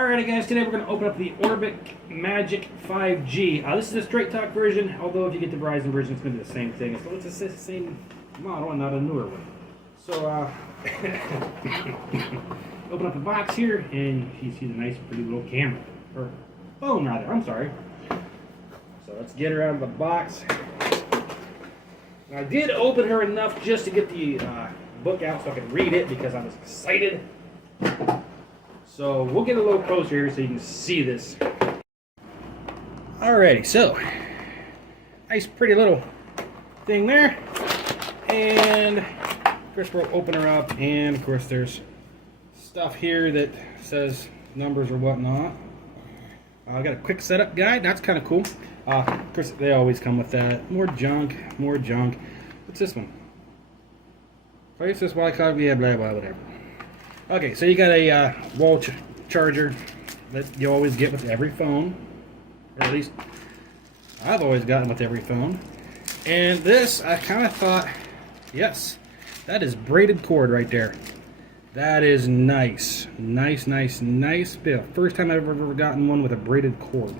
Alrighty guys, today we're going to open up the Orbic Magic 5G. This is a straight talk version, although if you get the Verizon version it's going to be the same thing. So it's the same model and not a newer one. So open up the box here and you see the nice pretty little camera. Or phone rather, I'm sorry. So let's get her out of the box. I did open her enough just to get the book out so I could read it because I was excited. So we'll get a little closer here so you can see this. Alrighty, so nice pretty little thing there. And of course we'll open her up and of course there's stuff here that says numbers or whatnot. I got a quick setup guide, that's kind of cool. Of course they always come with that. More junk. What's this one? Place this Wi-Fi, yeah, blah blah whatever. Okay, so you got a wall charger that you always get with every phone, or at least I've always gotten with every phone. And this, I kind of thought, yes, that is braided cord right there. That is nice bit. First time I've ever gotten one with a braided cord.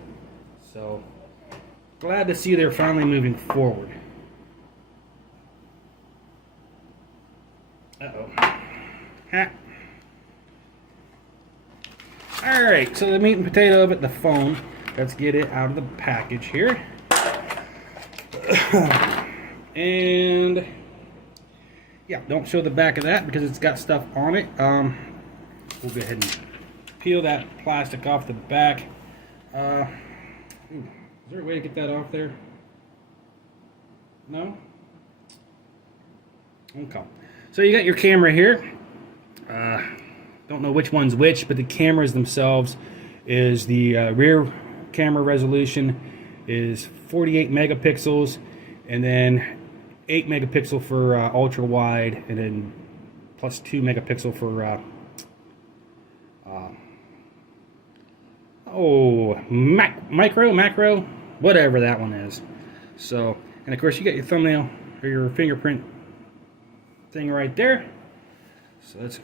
So glad to see they're finally moving forward. Ha. Alright, so the meat and potato of it, the phone. Let's get it out of the package here. And yeah, don't show the back of that because it's got stuff on it. We'll go ahead and peel that plastic off the back. Is there a way to get that off there? No? Okay. So you got your camera here. Don't know which one's which, but the cameras themselves is the rear camera resolution is 48 megapixels, and then 8 megapixel for ultra wide, and then plus 2 megapixel for macro, whatever that one is. So, and of course you got your thumbnail or your fingerprint thing right there. So let's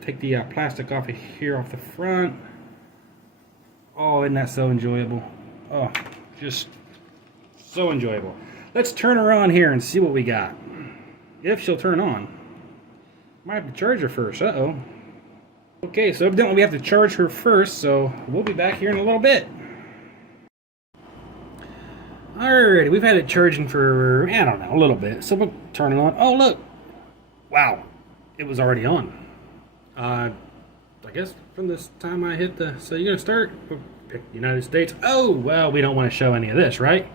take the plastic off of here, off the front. Oh, isn't that so enjoyable? Oh, just so enjoyable. Let's turn her on here and see what we got. If she'll turn on. Might have to charge her first. Uh-oh. Okay, so evidently we have to charge her first, so we'll be back here in a little bit. Alrighty, we've had it charging for, I don't know, a little bit. So we'll turn it on. Oh, look. Wow. It was already on. I guess from this time I hit the, so you're going to start, pick United States. Oh, well, we don't want to show any of this, right?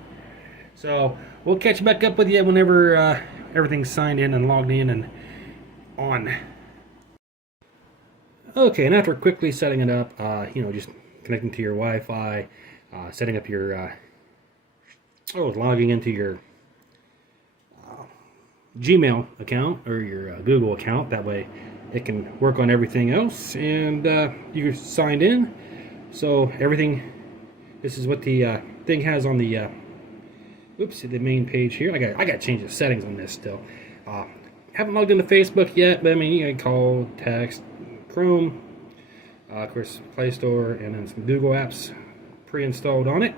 So we'll catch back up with you whenever everything's signed in and logged in and on. Okay, and after quickly setting it up, just connecting to your Wi-Fi, setting up your, logging into your Gmail account or your Google account. That way it can work on everything else, and you're signed in. So everything, this is what the thing has on the the main page here. I got to change the settings on this still. Haven't logged into Facebook yet, but I mean, you can call, text, Chrome, of course Play Store, and then some Google apps pre-installed on it.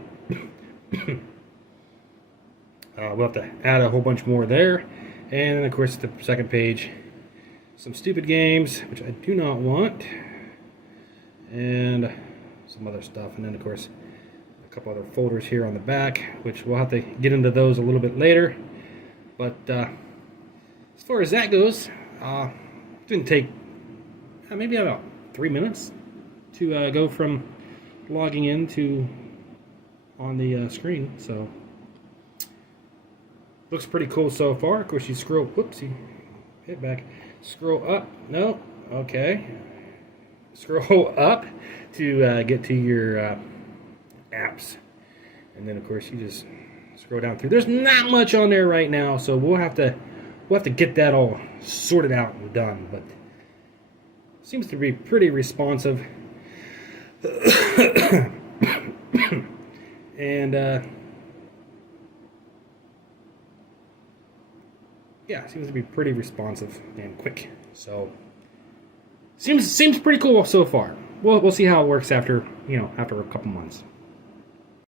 We'll have to add a whole bunch more there. And then of course the second page, some stupid games, which I do not want, and some other stuff. And then of course a couple other folders here on the back, which we'll have to get into those a little bit later. But as far as that goes, it didn't take maybe about 3 minutes to go from logging in to on the screen. So looks pretty cool so far. Of course, you scroll, whoopsie, hit back, scroll up, no, okay, scroll up to get to your apps, and then of course you just scroll down through. There's not much on there right now, so we'll have to get that all sorted out and done, but seems to be pretty responsive. And yeah, seems to be pretty responsive and quick. So seems pretty cool so far. we'll see how it works after, after a couple months.